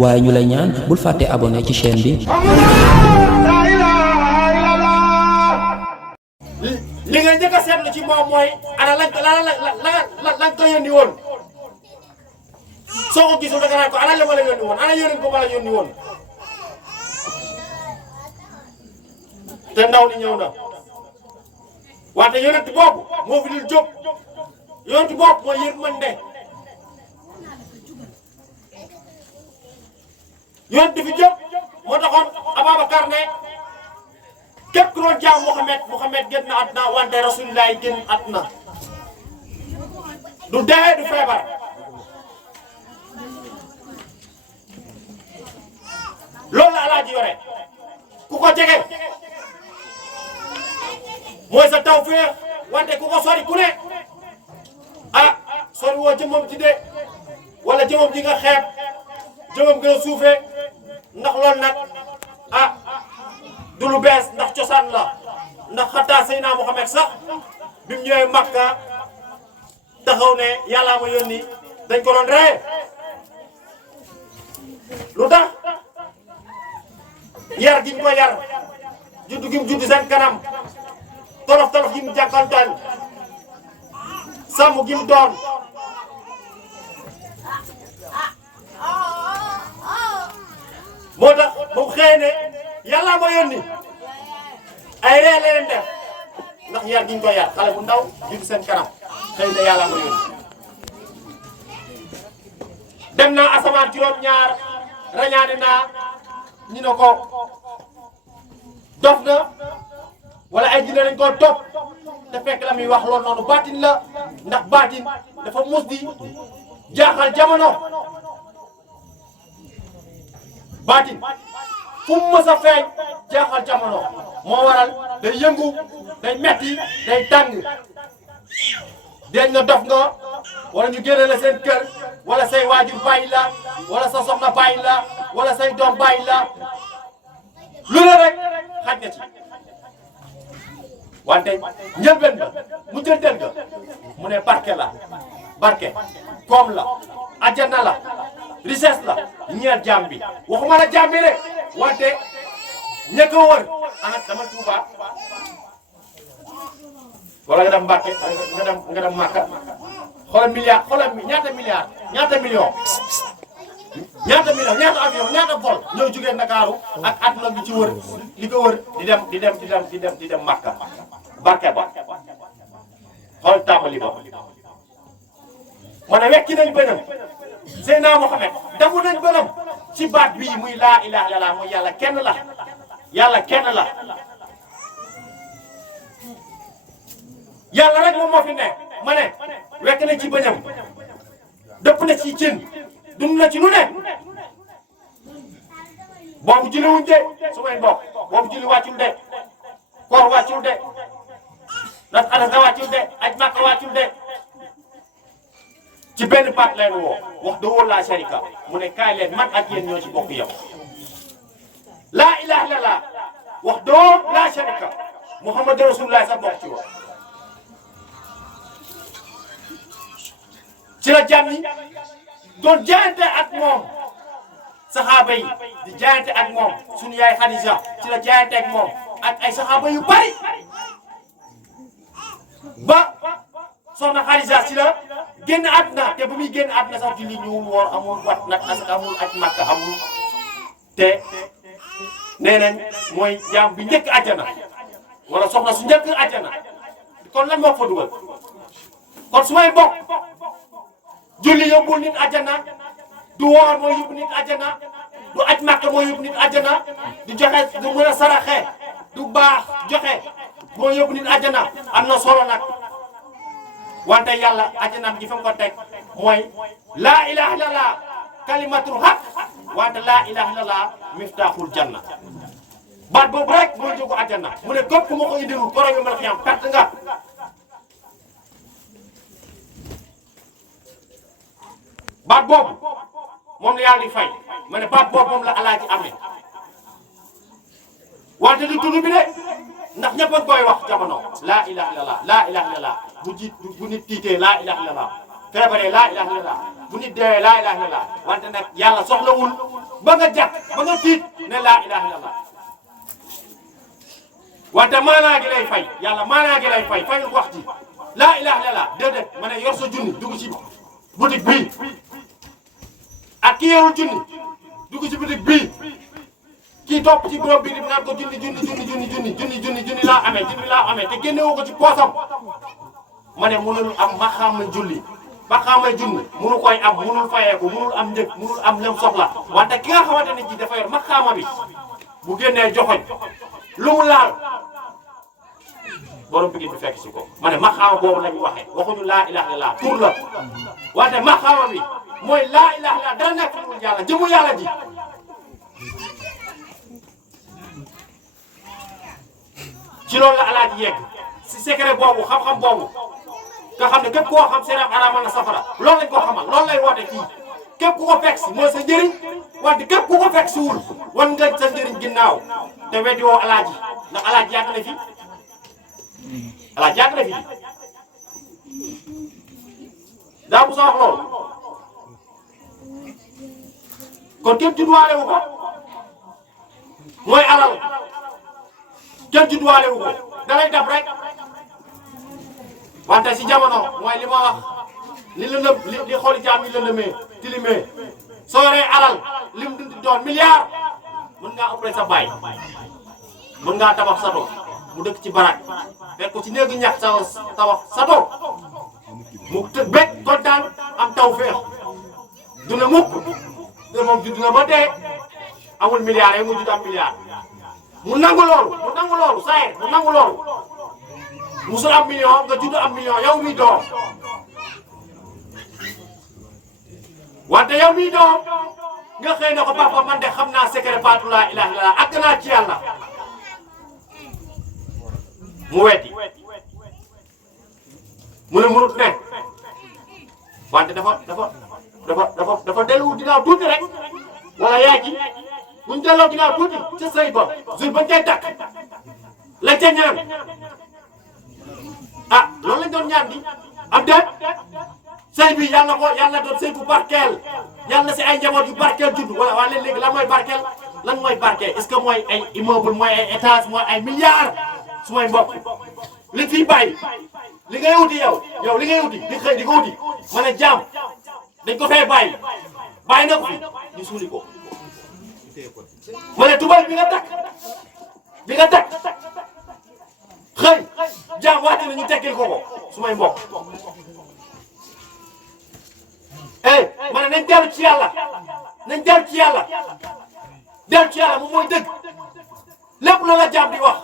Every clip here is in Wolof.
waaye ñu lay ñaan bul fàtte abonné ci chaîne bi. li nga njëkk a seetlu ci moom mooy ana lañ ko yónni woon soo ko gisul da nga naan ko ana la ma la yónni woon ana yónni ko ma la yónni woon te ndaw li ñëw na wante yónent boobu moo fi dul jóg yónent boobu mooy yërmande yónent fi jóg moo taxoon Ababacar ne képp ku doon jaam Muhammad génn na àdduna wante Rasulullah génn àdduna du dee du feebar loolu la Alaaji yore ku ko jege mooy sa tawfeex wante ku ko sori ku ne sori woo jëmmam ci de wala jëmmam ji nga xeeb jëmmam gën a suufee ndax loolu nag du lu bees ndax cosaan la ndax xataa Seydina Muhammad sax bi mu ñëwee Makka taxaw ne yàllaa ma yónni dañ ko doon ree lu tax yar gi ñu ko yar juddu gi mu juddu seen kanam tolof gi mu jàkkantal sàmm gi mu doon moo tax ba mu xëyee ne yàlla ma yónni ay ree leen def ndax yar gi ñu ko yar xale bu ndaw juddu seen kanam xëy na yàlla ma yónni dem naa asamaan juróom-ñaar rañaane naa ñu ne ko dof na wala ay jinne dañ koo topp te fekk la muy wax loolu noonu baatin la ndax baatin dafa mus di jaaxal jamono baatin fu mu mës a feeñ jaaxal jamono moo waral day yëngu day metti day tàng deñ na dof nga wala ñu génne la seen kër wala say waajur bàyyi la wala sa soxna bàyyi la wala say doom bàyyi la lu la rek xaj na ci wante njëlbeen ga mu jënteel ga mu ne barke la barke koom la ajjana la richesse la ñeel jaam bi waxuma la jaam bi rek wante ña ko wër dama Tuuba wala nga dem Mbàkke nga dem Màkka xoolal milliard xoolal ñaata milliard ñaata million ñaata avion ñaata vol ñoo jógee Ndakaaru ak àdduna bi ci wër li ko wër di dem Makka barke ba xool tàmbali ba ma ne wekki nañ bënam Seydina Muhammad damu nañ bënam ci baat bii muy laa ilaaha illallaah muy yàlla kenn la yàlla rek moom moo fi ne ma ne wekk nañ ci bëñam dëpp na ci cin dund na ci lu ne boobu julli wuñ de su may mbokk boobu julli wàccul de koor wàccul de nat adaka wàccul de aj Makka wàccul de ci benn baat leen woo wax dëgg wóor laa sharika mu ne kaay leen man ak yéen ñoo ci bokk yow laa ilaaha illallaah wax dëgg laa sharika Muhammadu Rasulullah sa bokk ci wax ci la jàmm yi doon jaayante ak moom saxaaba yi di jaayante ak moom suñu yaay Xadija ci la jaayante ak moom ak ay saxaaba yu bari ba soxna Xadija ci la génn àdduna te bu muy génn àdduna sax julli ñuul woor amul wat nag asak amul aj Makka amul te nee nañ mooy jaam bi njëkk àjjana wala soxna su njëkk àjjana kon lan moo fa dugal kon su may bokk julli yóbbul nit àjjana du woor moo yóbbu nit àjjana du aj Makka moo yóbbu nit àjjana du joxe du mën a saraxe du baax joxe moo yóbbu nit àjjana am na solo nag wante yàlla àjjanaam gi fa ko teg mooy laa ilaha illallah kalimatul haq wante laa ilaha illallah miftaaxul janna baat boobu rek mooy jógu àjjana mu ne képp ku ma ko indiwul koro bi mal xiyam perte nga baat boobu moom la yàlla di fay ma ne baat boobu moom la Alaaji amee wante du tudd bi de ndax ñëpp a koy wax jamono laa ilaha illallah laa ilaha illallah bu nit tiitee laa ilaha illallah feebaree laa ilaha illallah bu nit deewee laa ilaha illallah wante nag yàlla soxlawul ba nga jàpp ba nga tiit ne laa ilaha illallah wante maanaa gi lay fay yàlla maanaa gi lay fay fayul wax ji laa ilaha illallah déedéet ma ne yor sa junni dugg ci boutique bii ak ki yorul junni dugg ci boutique bii kii topp ci borom bi di naan ko junni laa amee te génnewu ko ci poosam ma ne mënul am maxaama julli maxaama junni mënu koy am mënul fayeeku mënul am njëg mënul am lem soxla wante ki nga xamante ne ji dafa yor maxaama bi bu génnee joxoñ lu mu laal borom bi di fekk si ko ma ne maxaama boobu lañu waxee waxuñu laa ilaha illallah tur la wante maxaama bi mooy laa ilaha illallah dara nekk lu yàlla jëmu yàlla ji ci loolu la alaaji yegg si secret boobu xam-xam boobu nga xam ne képp koo xam seenam araamal na safara loolu lañ ko xamal loolu lay woote fii képp ku ko fekk si mooy sa njëriñ wante képp ku ko fekk si wul wan nga sa njëriñ ginnaaw te weddi woo alaaji ndax alaaji yàgg na fi alaaji yàgg na fi daa bu sa wax loolu kon kenn judduwaale wu ko mooy alal kenn judduwaale wu ko da lay dab rek wante si jamono mooy li ma wax li lëndëm li xooli jaam yi lëndëmee tilimee soo yoree alal lim di doon milliard mën ngaa ëppale sa baay mën ngaa tabax sato mu dëkk ci barak fekk ko ci néegu ñax sa tabax sato mu bëgg kontaan am taw féex du ne mukk te moom judd na ba dee amul milliard yi mu judd am milliard mu nangu loolu saa mu nangu loolu musul am million nga judd am million yow mi doom wante yow mi doom nga xëy na ko papa man de xam naa secret baatu laa ilaha illallah àgg naa ci yàlla mu weddi mu ne munut ne wante dafa dellu ginnaaw tuuti rek wala yaay ji buñ delloo ginnaaw tuuti ca sëy ba jour bañ cay takk lañ ca ñaan ah loolu lañ doon ñaan di am déet sëy bi yàlla doon sëy bu barkeel yàlla na si ay njaboot yu barkeel judd wala waa léegi lan mooy barkeel lan mooy barkeel est-ce que mooy ay immeuble mooy ay étage mooy ay milliards su mooy mbokk li fiy bàyyi li ngay wuti yow li ngay wuti di xëy di ko wuti ma ne jaam dañ ko fay bàyyi na ko fi ñu suuli ko ma ne tubaab bi nga takk xëy jaam wàcce na ñu tekkil ko su may mbokk ma ne nañ dellu ci yàlla moom mooy dëgg lépp la la jaam di wax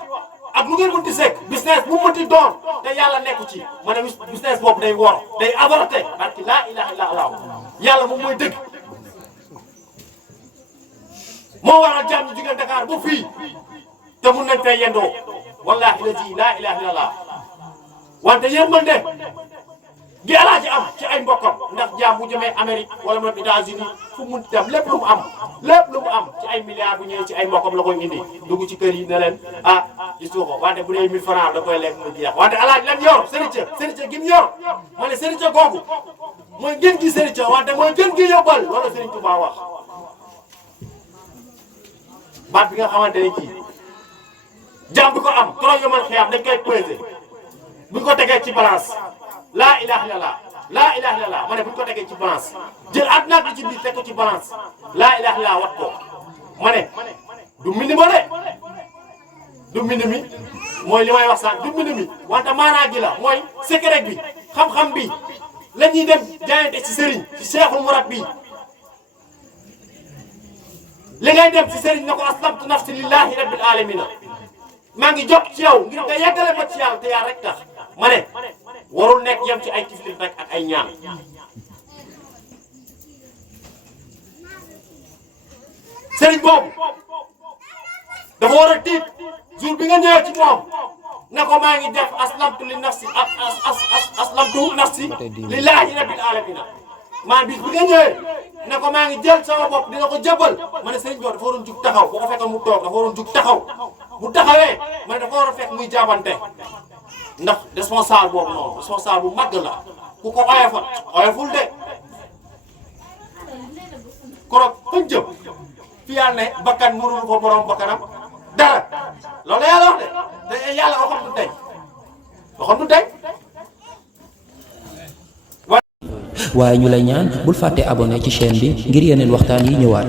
ak lu ngeen mënti sekk business bu mënti doon te yàlla nekku ci ma ne business boobu day wor day avorté parce que laa ilaha illa allah yàlla moom mooy dëgg moo waral jaam ñu jugee Dakar ba fii te mun nañ fay yendoo wallahi laa ilaha illa allah wante yërmande gi alaaji am ci ay mbokkam ndax jaam bu jëmee Amérique wala même États-Unis fu mu dem lépp lu mu am ci ay milliards bu ñëwee ci ay mbokkam la koy indi dugg ci kër yi ne leen gis nga ko wante bu dee 1000 francs da koy lekk mu jeex wante alaaji lan yor sëriñ gi mu yor ma ne sëriñ googu mooy gën gi sëriñ wante mooy gën gi yóbbal loolu sëriñ Tuubaa wax baat bi nga xamante ne kii jaam bi ko am trop yomal xiyam dañ koy peser buñ ko tegee ci balance laa ilaha illallah ma ne buñ ko tegee ci balance jël àdduna ak li ci biir teg ko ci balance laa ilaha illallah wat ko ma ne du mbind ma de du mbind mi mooy li may wax sànq du mbind mi wante maanaa gi la mooy secret bi xam-xam bi la ñuy dem jaayante ci sëriñ ci Cheikhul Murabbi li ngay dem ci sëriñ na ko aslamtu nafsi lillahi rabbil alamina maa ngi jot ci yow ngir nga yeggale ma ci yàlla te yaa rek tax ma ne warul nekk yem ci ay tiflit rek ak ay ñaan sëriñ boobu dafa war a tiit jour bi nga ñëwee ci moom na ko maa ngi def aslamtu li nafsi aslamtu nafsi lillahi rabbil alamina maa bis bi nga ñëwee ne ko maa ngi jël sama bopp dina ko jëbal ma ne sëriñ boobu dafa waroon jug taxaw boo ko fekkoon mu toog dafa waroon jug taxaw bu taxawee ma ne dafa war a fekk muy jaabante ndax responsable boobu noonu responsable bu màgg la ku ko oyoful de korog fañ jëm fi yàlla ne bakkan mënul ko borom bakkanam dara loolu yàlla wax de te yàlla waxoon du deñ waaye ñu lay ñaan bul fàtte abonné ci chaîne bi ngir yeneen waxtaan yi ñëwaat.